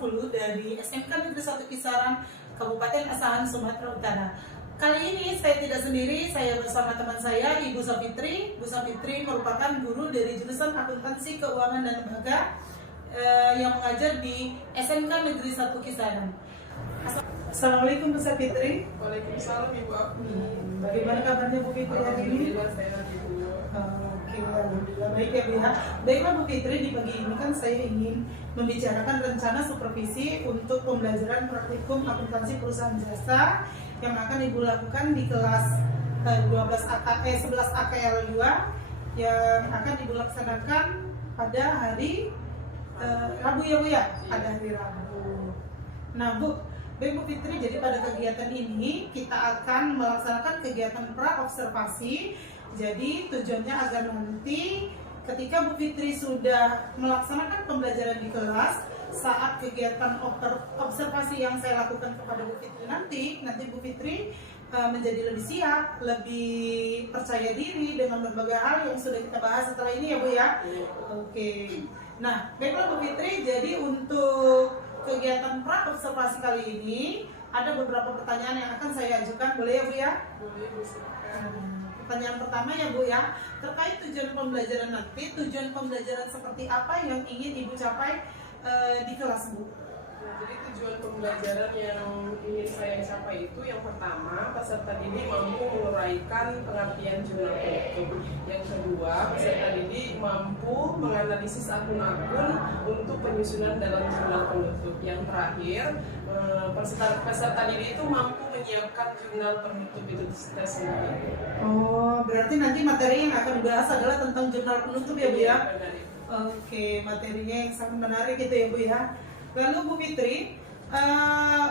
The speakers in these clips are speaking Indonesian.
10 dari SMK Negeri 1 Kisaran, Kabupaten Asahan, Sumatera Utara. Kali ini saya tidak sendiri, saya bersama teman saya, Ibu Safitri. Ibu Safitri merupakan guru dari jurusan Akuntansi Keuangan dan Lembaga yang mengajar di SMK Negeri 1 Kisaran. Assalamualaikum Bu Safitri. Waalaikumsalam Ibu Aku. Bagaimana kabarnya Bu Fitri hari ini? Alhamdulillah sehat Ibu. Oke, alhamdulillah baik ya Bu ya. Baiklah Bu Fitri, di pagi ini kan saya ingin membicarakan rencana supervisi untuk pembelajaran praktikum akuntansi perusahaan jasa yang akan Ibu lakukan di kelas 11 AKL 2 yang akan Ibu laksanakan pada hari Rabu ya Bu ya? Pada hari Rabu. Nah Bu Fitri, jadi pada kegiatan ini kita akan melaksanakan kegiatan pra-observasi. Jadi tujuannya agar nanti ketika Bu Fitri sudah melaksanakan pembelajaran di kelas, saat kegiatan observasi yang saya lakukan kepada Bu Fitri nanti Bu Fitri menjadi lebih siap, lebih percaya diri dengan berbagai hal yang sudah kita bahas setelah ini ya Bu ya. Oke. Nah, baiklah Bu Fitri, jadi untuk kegiatan pra-observasi kali ini ada beberapa pertanyaan yang akan saya ajukan, boleh ya Bu ya? Boleh Bu, silakan. Pertanyaan pertama ya Bu ya, terkait tujuan pembelajaran nanti, tujuan pembelajaran seperti apa yang ingin Ibu capai di kelas Bu? Nah, jadi tujuan pembelajaran yang ingin saya capai itu yang pertama, peserta didik mampu menguraikan pengertian jurnal penutup. Yang kedua, peserta didik mampu menganalisis akun-akun untuk penyusunan dalam jurnal penutup. Yang terakhir, peserta didik itu mampu menyiapkan jurnal penutup itu tersendiri. Oh, berarti nanti materi yang akan dibahas adalah tentang jurnal penutup ya Bu ya? Benar. Oke, materinya yang sangat menarik itu ya Bu ya. Lalu Bu Fitri,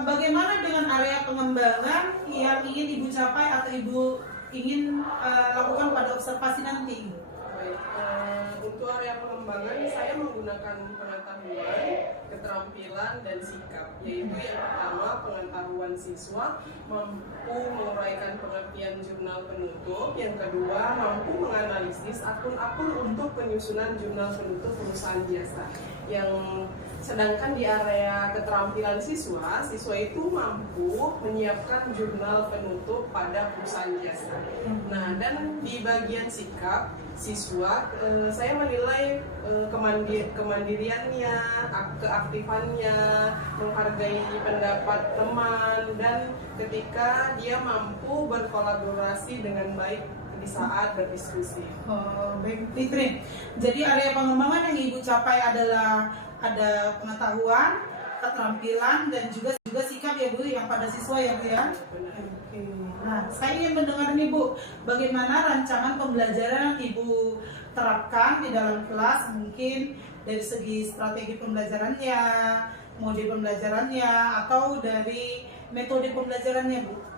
bagaimana dengan area pengembangan yang ingin Ibu capai atau Ibu ingin lakukan pada observasi nanti? Baik, untuk area pengembangan saya menggunakan pengetahuan, keterampilan, dan sikap. Yaitu yang pertama, pengetahuan siswa mampu menguraikan pengertian jurnal penutup. Yang kedua, mampu menganalisis akun-akun untuk penyusunan jurnal penutup perusahaan jasa. Sedangkan di area keterampilan siswa itu mampu menyiapkan jurnal penutup pada perusahaan jasa. Nah, dan di bagian sikap siswa, saya menilai kemandiriannya, keaktifannya, menghargai pendapat teman, dan ketika dia mampu berkolaborasi dengan baik di saat berdiskusi. Baik Fitri, jadi area pengembangan yang Ibu capai adalah ada pengetahuan, keterampilan, dan juga sikap ya Bu yang pada siswa ya Bu ya. Oke. Nah, saya ingin mendengar nih Bu, bagaimana rancangan pembelajaran yang Ibu terapkan di dalam kelas, mungkin dari segi strategi pembelajarannya, mode pembelajarannya, atau dari metode pembelajarannya Bu.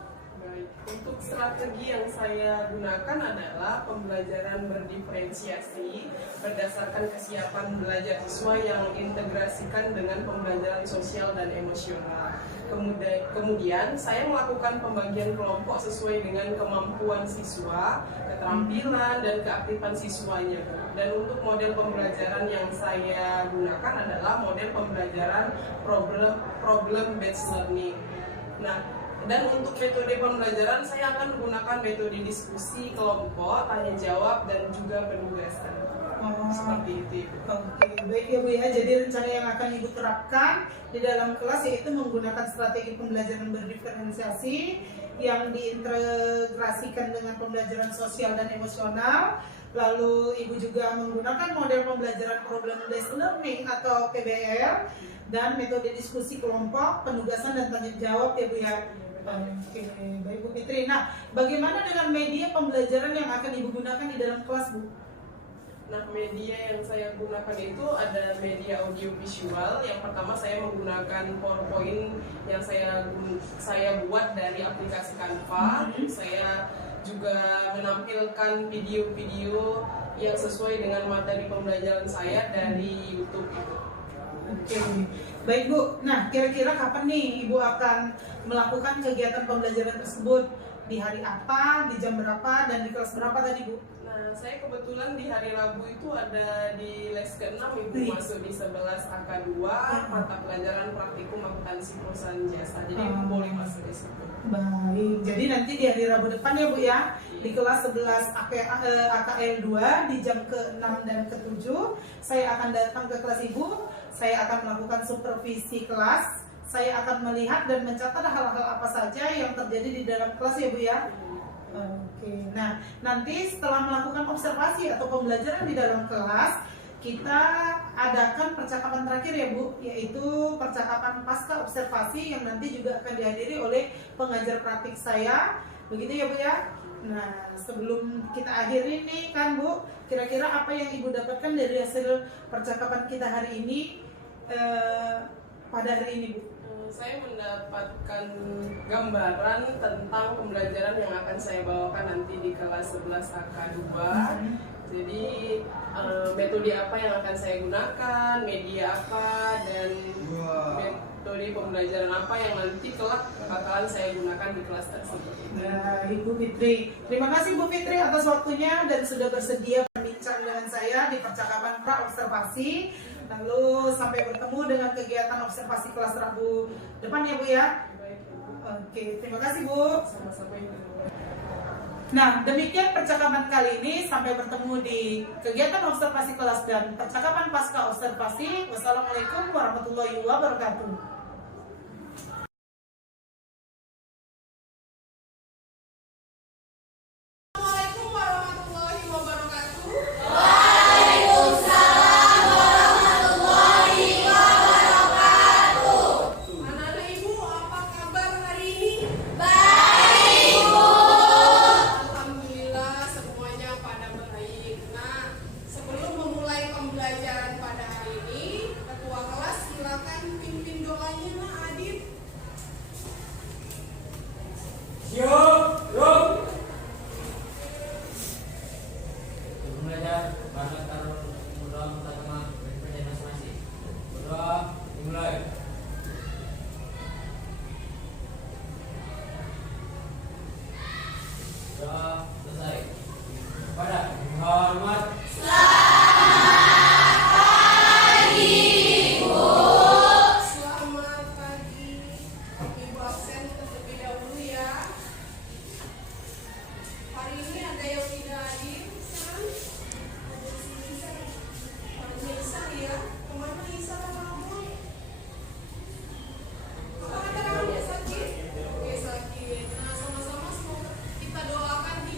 Untuk strategi yang saya gunakan adalah pembelajaran berdiferensiasi berdasarkan kesiapan belajar siswa yang integrasikan dengan pembelajaran sosial dan emosional. Kemudian saya melakukan pembagian kelompok sesuai dengan kemampuan siswa, keterampilan, dan keaktifan siswanya. Dan untuk model pembelajaran yang saya gunakan adalah model pembelajaran problem based learning. Nah, dan untuk metode pembelajaran saya akan menggunakan metode diskusi kelompok, tanya jawab, dan juga penugasan. Seperti itu. Oke, baik ya Bu ya. Jadi rencana yang akan Ibu terapkan di dalam kelas yaitu menggunakan strategi pembelajaran berdiferensiasi yang diintegrasikan dengan pembelajaran sosial dan emosional. Lalu Ibu juga menggunakan model pembelajaran problem based learning atau PBL dan metode diskusi kelompok, penugasan, dan tanya jawab ya Bu ya. Oke, baik Bu Fitri. Nah, bagaimana dengan media pembelajaran yang akan Ibu gunakan di dalam kelas Bu? Nah, media yang saya gunakan itu ada media audiovisual. Yang pertama saya menggunakan PowerPoint yang saya buat dari aplikasi Canva. Saya juga menampilkan video-video yang sesuai dengan materi pembelajaran saya dari YouTube. Oke, baik Bu. Nah, kira-kira kapan nih Ibu akan melakukan kegiatan pembelajaran tersebut? di hari apa, di jam berapa, dan di kelas berapa tadi Bu? Nah, saya kebetulan di hari Rabu itu ada di les ke-6 Ibu, masuk di 11 AK2 mata pelajaran praktikum akuntansi perusahaan jasa. Jadi Ibu boleh masuk di situ. Baik, jadi nanti di hari Rabu depan ya Bu ya, di kelas 11 AKL 2 di jam ke-6 dan ke-7 saya akan datang ke kelas Ibu, saya akan melakukan supervisi kelas, saya akan melihat dan mencatat hal-hal apa saja yang terjadi di dalam kelas ya Bu ya. Oke, nah nanti setelah melakukan observasi atau pembelajaran di dalam kelas, kita adakan percakapan terakhir ya Bu, yaitu percakapan pasca observasi yang nanti juga akan dihadiri oleh pengajar praktik saya, begitu ya Bu ya. Nah, sebelum kita akhiri nih kan Bu, kira-kira apa yang Ibu dapatkan dari hasil percakapan kita hari ini pada hari ini Bu? Saya mendapatkan gambaran tentang pembelajaran yang akan saya bawakan nanti di kelas 11 AK2. Jadi metode apa yang akan saya gunakan, media apa, dan metode pembelajaran apa yang nanti kelak bakalan saya gunakan di kelas tersebut. Nah, Ibu Fitri, terima kasih Bu Fitri atas waktunya dan sudah bersedia berbincang dengan saya di percakapan pra-observasi. Lalu sampai bertemu dengan kegiatan observasi kelas Rabu depan ya Bu ya. Baik, Ibu. Oke, terima kasih Bu. Sama-sama Ibu. Nah, demikian percakapan kali ini. Sampai bertemu di kegiatan observasi kelas dan percakapan pasca observasi. Wassalamualaikum warahmatullahi wabarakatuh. Kita doakan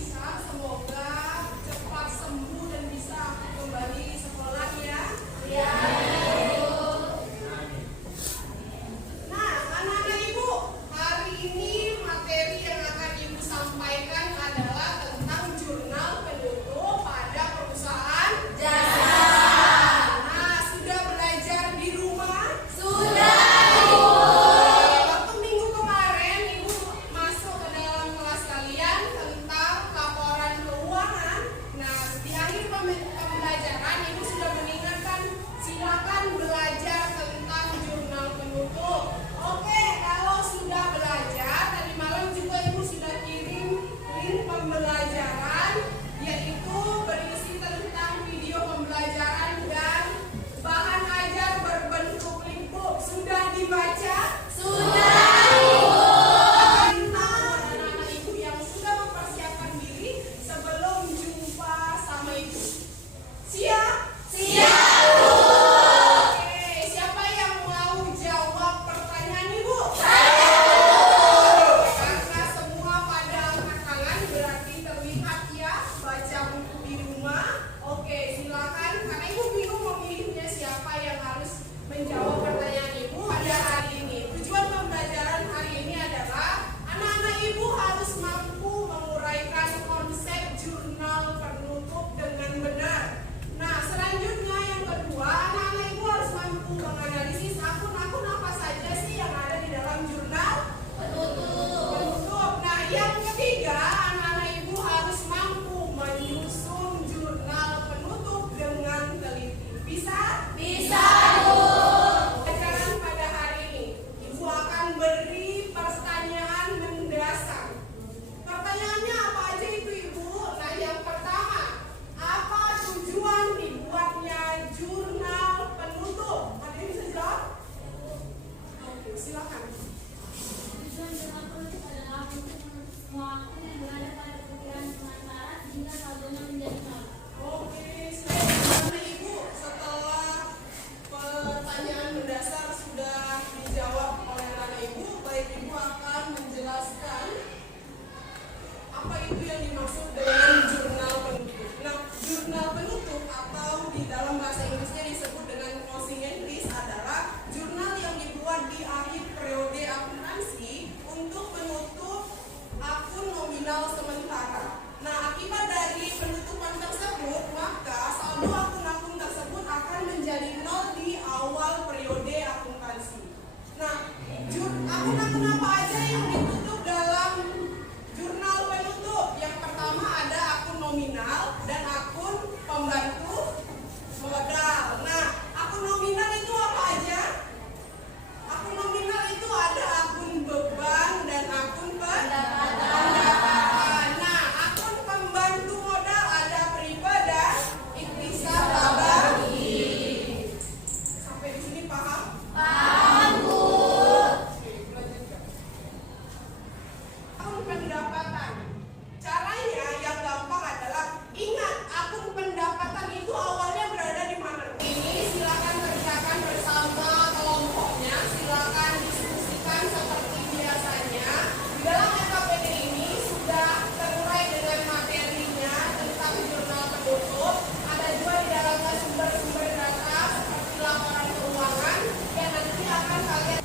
dimaksud dengan jurnal penutup. Nah, jurnal penutup atau di dalam bahasa Inggrisnya disebut dengan closing entries adalah jurnal yang dibuat di akhir periode akuntansi untuk menutup akun nominal sementara. Nah, akibat dari penutupan tersebut, maka saldo akun-akun tersebut akan menjadi nol di awal periode akuntansi. Nah, akun-akun apa aja yang ditutup dalam jurnal penutup? Yang pertama ada akun nominal dan akun pembantu modal. Nah, akun nominal itu apa aja? Akun nominal itu ada akun beban dan akun pendapatan. Nah, akun pembantu modal ada Priva dan Ikhtisar Tabari. Sampai di sini paham? Akun pendapatan. Caranya yang gampang adalah ingat akun pendapatan itu awalnya berada di mana? Ini silakan kerjakan bersama kelompoknya, silakan diskusikan seperti biasanya. Di dalam LKPD ini sudah terurai dengan materinya tentang jurnal penutup. Ada juga di dalamnya sumber-sumber data seperti laporan keuangan yang nanti akan kalian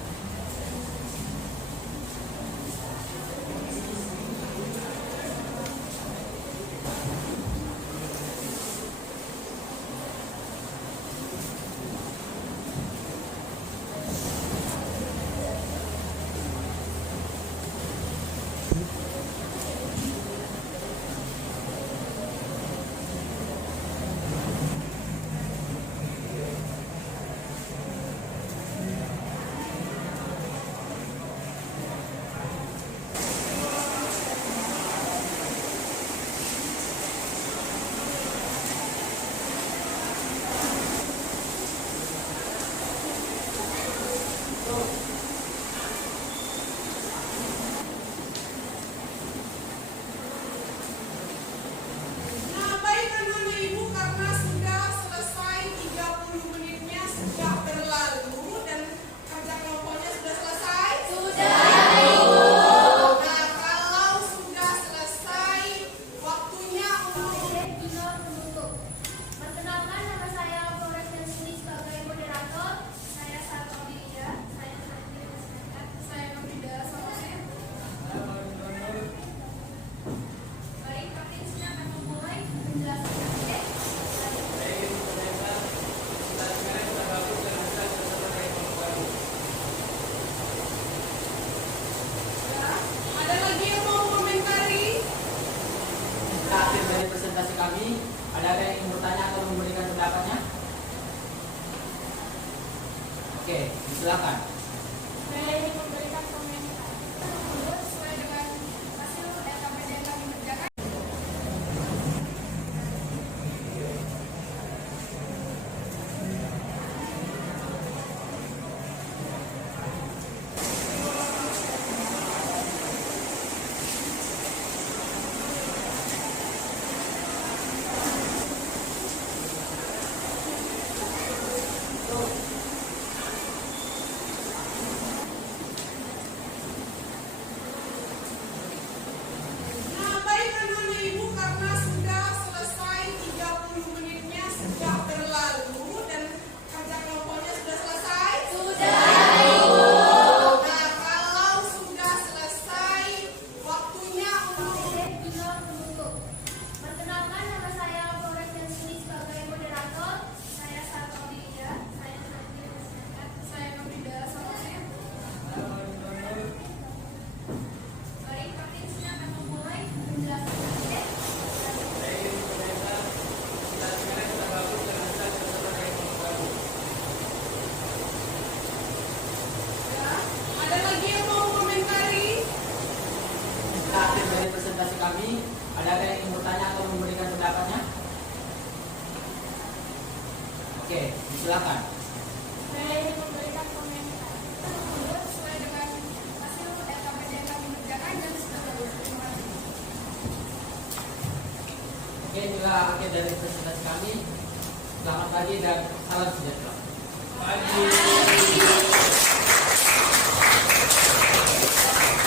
Nah, baik anak-anak ibu, karena sudah selesai 30 menitnya sudah berlalu dan kerja kelompoknya sudah selesai? Sudah, Ibu. Nah, kalau sudah selesai, waktunya untuk Jurnal penutup. Perkenalkan, nama saya Flores Yansuni sebagai moderator. Saya Sarah Audilia. Saya Sarah Masyarakat. Saya Nurida Soleh. Baik, kami di sini akan memulai penjelasan materi. ada lagi yang mau komentari? Akhir dari presentasi kami, adakah yang ingin bertanya atau memberikan pendapatnya? Oke, silakan. Saya ingin memberikan komentar. Sesuai dengan hasil LKPD yang kami kerjakan. Nah, baik anak-anak ibu, karena sudah selesai 30 menitnya sudah berlalu dan kerja kelompoknya sudah selesai? Sudah, Ibu. Nah, kalau sudah selesai, waktunya untuk Jurnal penutup. Perkenalkan, nama saya Flores Yansuni sebagai moderator. Saya Sarah Audilia. Saya Sarah Masyarakat. Saya Nurida Soleh. Baik, kami di sini akan memulai penjelasan materi. ada lagi yang mau komentari? Akhir dari presentasi kami, adakah yang ingin bertanya atau memberikan pendapatnya? Oke, silakan. Saya ingin memberikan komentar. Sesuai dengan hasil LKPD yang kami kerjakan dan sudah bagus. Terima kasih. Oke, inilah akhir dari presentasi kami. Selamat pagi dan salam sejahtera.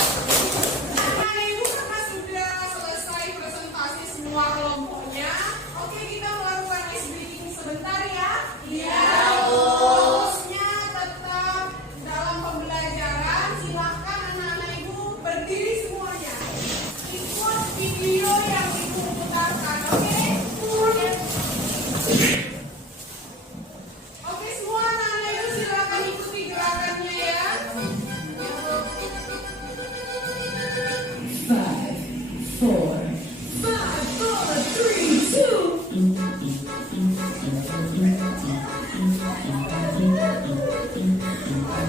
Nah, ibu karena sudah selesai presentasi semua kelompoknya. Oke, kita melakukan ice breathing sebentar ya. Iya. Fokusnya tetap dalam pembelajaran. Silahkan anak-anak ibu berdiri semuanya. Ikut video yang ibu putarkan. Oke? Oke, semua anak-anak ibu silakan ikuti gerakannya ya.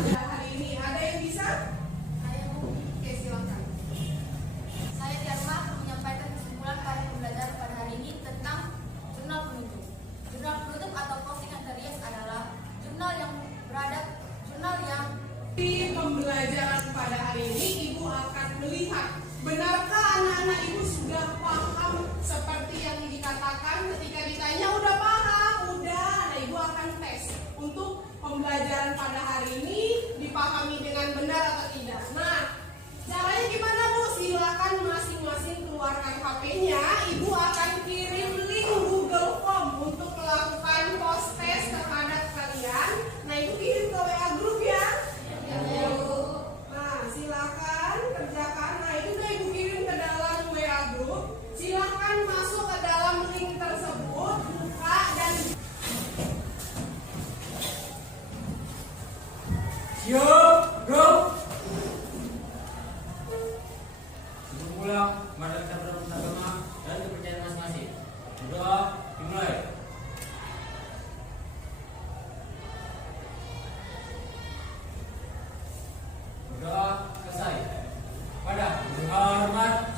Hari ini ada yang bisa? Oke, silakan. Saya Tiarma menyampaikan kesimpulan pada pembelajaran pada hari ini tentang jurnal penutup. Jurnal penutup atau closing interiors adalah jurnal yang Di pembelajaran pada hari ini, Ibu akan melihat benarkah anak-anak Ibu sudah paham seperti yang dikatakan. Ketika ditanya udah paham, udah, nah Ibu akan tes untuk pembelajaran pada hari ini dipahami dengan benar atau tidak. Nah, caranya gimana Bu? Silakan masing-masing keluarkan HP-nya. Ibu akan kirim link Google Form untuk melakukan post test terhadap kalian. Nah, Ibu kirim ke WA group ya. Nah, silakan kerjakan. Nah, itu udah Ibu kirim ke dalam WA group. Silakan masuk ke dalam link tersebut, buka dan Siap, bro. Sebelum pulang, mari kita berdoa agama dan kepercayaan masing-masing. Berdoa dimulai. Berdoa selesai. Pada hormat.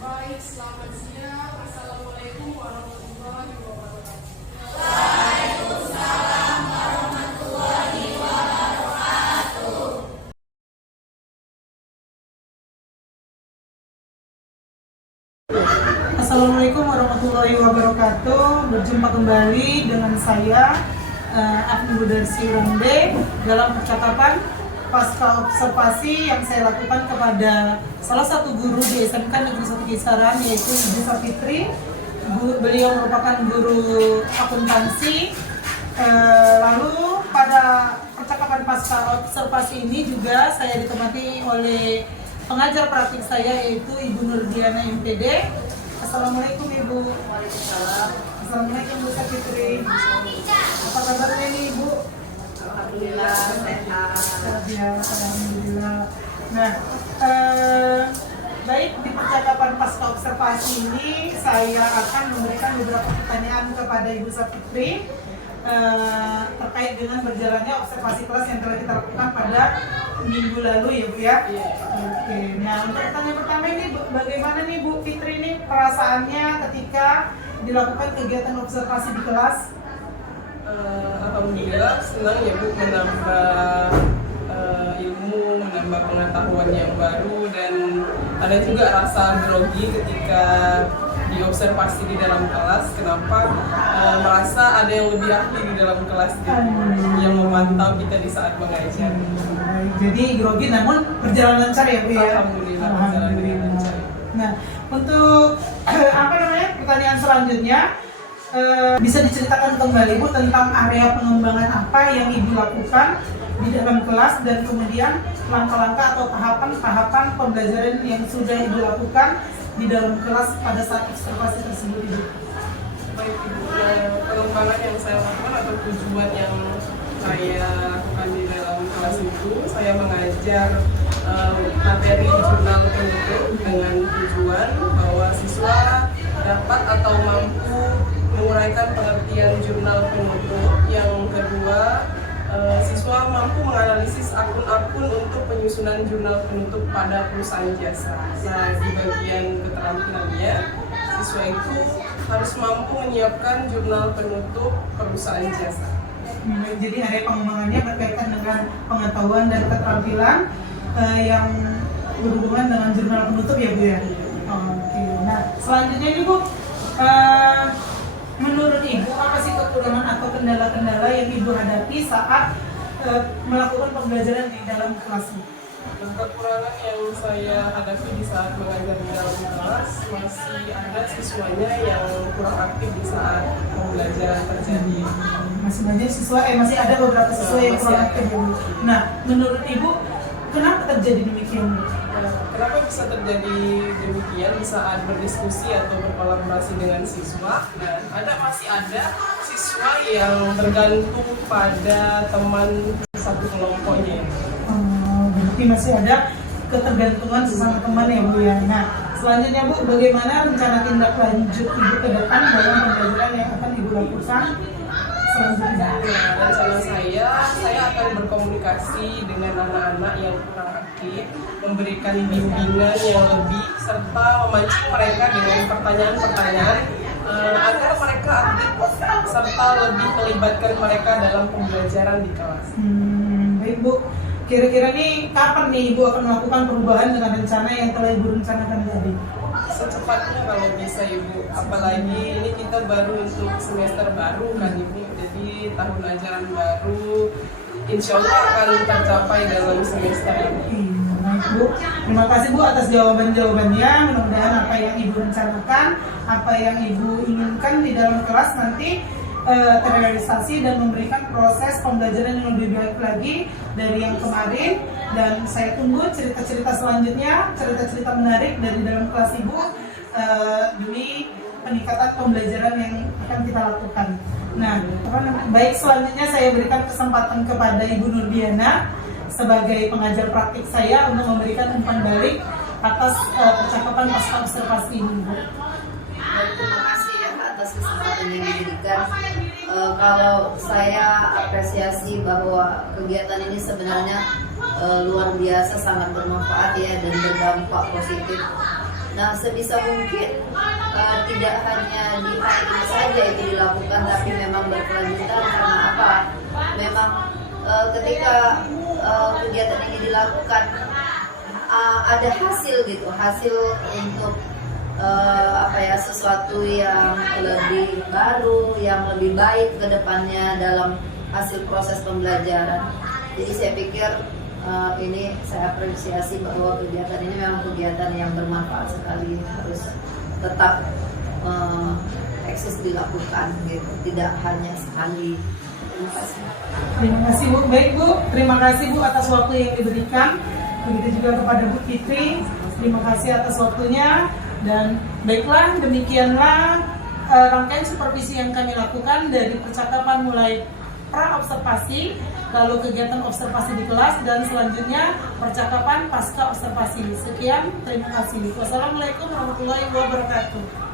baik. Selamat siang. Assalamualaikum warahmatullahi wabarakatuh. Assalamualaikum warahmatullahi wabarakatuh. Berjumpa kembali dengan saya Afni Budarsi Ronde dalam percakapan pasca observasi yang saya lakukan kepada salah satu guru di SMK Negeri 1 Kisaran, yaitu Ibu Safitri. Beliau merupakan guru akuntansi. Lalu pada percakapan pasca observasi ini juga saya ditemani oleh pengajar praktik saya, yaitu Ibu Nurdiana MPD. Assalamualaikum Ibu. Waalaikumsalam. Assalamualaikum Bu Safitri. Apa kabarnya nih Ibu? Alhamdulillah sehat. Sehat ya, alhamdulillah. Nah, baik, di percakapan pasca observasi ini saya akan memberikan beberapa pertanyaan kepada Ibu Safitri terkait dengan berjalannya observasi kelas yang telah kita lakukan pada minggu lalu ya Bu ya. Oke. Nah, untuk pertanyaan pertama ini bagaimana nih Bu Fitri nih perasaannya ketika dilakukan kegiatan observasi di kelas? Alhamdulillah senang ya Bu, menambah ilmu, menambah pengetahuan yang baru, dan ada juga rasa grogi ketika diobservasi di dalam kelas. Kenapa? Merasa ada yang lebih ahli di dalam kelas gitu, yang memantau kita di saat mengajar. Baik, jadi grogi namun berjalan lancar ya Bu ya? Alhamdulillah berjalan dengan lancar. Nah, untuk pertanyaan selanjutnya, bisa diceritakan kembali Bu tentang area pengembangan apa yang Ibu lakukan di dalam kelas, dan kemudian langkah-langkah atau tahapan-tahapan pembelajaran yang sudah Ibu lakukan di dalam kelas pada saat observasi tersebut Ibu. Baik Ibu, pengembangan yang saya lakukan atau tujuan yang saya lakukan di dalam kelas itu, saya mengajar materi jurnal penutup dengan tujuan bahwa siswa dapat atau mampu menguraikan pengertian jurnal penutup. Yang kedua, siswa mampu menganalisis akun-akun untuk penyusunan jurnal penutup pada perusahaan jasa. Nah, di bagian keterampilannya, siswa itu harus mampu menyiapkan jurnal penutup perusahaan jasa. Jadi area pengembangannya berkaitan dengan pengetahuan dan keterampilan yang berhubungan dengan jurnal penutup ya Bu ya. Oke. Nah, selanjutnya ini Bu, menurut Ibu apa sih kekurangan atau kendala-kendala yang Ibu hadapi saat melakukan pembelajaran di dalam kelas? Kekurangan yang saya hadapi di saat mengajar di dalam kelas, masih ada siswanya yang kurang aktif di saat pembelajaran terjadi. Masih ada beberapa siswa yang Masih kurang ada. aktif, Bu. Nah, menurut Ibu, kenapa terjadi demikian, Bu? Nah, kenapa bisa terjadi demikian di saat berdiskusi atau berkolaborasi dengan siswa? Dan masih ada siswa yang tergantung pada teman satu kelompoknya. Berarti masih ada ketergantungan sesama teman ya, Bu ya. Nah, selanjutnya Bu, bagaimana rencana tindak lanjut Ibu ke depan dalam pembelajaran yang akan Ibu lakukan selanjutnya? Nah, rencana saya akan berkomunikasi dengan anak-anak yang kurang aktif, memberikan bimbingan yang lebih, serta memancing mereka dengan pertanyaan-pertanyaan agar mereka aktif serta lebih melibatkan mereka dalam pembelajaran di kelas. Baik, Bu. Kira-kira nih kapan nih Ibu akan melakukan perubahan dengan rencana yang telah Ibu rencanakan tadi? Secepatnya kalau bisa Ibu, apalagi ini kita baru untuk semester baru kan Ibu, jadi tahun ajaran baru insya Allah akan tercapai dalam semester ini. Baik, Bu. Terima kasih Bu atas jawaban-jawabannya. Mudah-mudahan apa yang Ibu rencanakan, apa yang Ibu inginkan di dalam kelas nanti terrealisasi dan memberikan proses pembelajaran yang lebih baik lagi dari yang kemarin. Dan saya tunggu cerita-cerita selanjutnya, cerita-cerita menarik dari dalam kelas Ibu demi peningkatan pembelajaran yang akan kita lakukan. Nah, baik, selanjutnya saya berikan kesempatan kepada Ibu Nurdiana sebagai pengajar praktik saya untuk memberikan umpan balik atas percakapan pasca observasi ini, Bu. Terima kasih ya atas kesempatan yang diberikan. Kalau saya apresiasi bahwa kegiatan ini sebenarnya luar biasa, sangat bermanfaat ya dan berdampak positif. Nah, sebisa mungkin tidak hanya di hari ini saja itu dilakukan, tapi memang berkelanjutan. Karena apa? Memang ketika kegiatan ini dilakukan ada hasil gitu, hasil untuk sesuatu yang lebih baru, yang lebih baik ke depannya dalam hasil proses pembelajaran. Jadi saya pikir ini saya apresiasi bahwa kegiatan ini memang kegiatan yang bermanfaat sekali, harus tetap eksis dilakukan gitu, tidak hanya sekali. Terima kasih. Terima kasih, Bu. Baik, Bu. Terima kasih, Bu, atas waktu yang diberikan. Begitu juga kepada Bu Fitri. Terima kasih atas waktunya. Dan baiklah, demikianlah rangkaian supervisi yang kami lakukan dari percakapan mulai pra-observasi, lalu kegiatan observasi di kelas, dan selanjutnya percakapan pasca observasi. Sekian, terima kasih. Wassalamualaikum warahmatullahi wabarakatuh.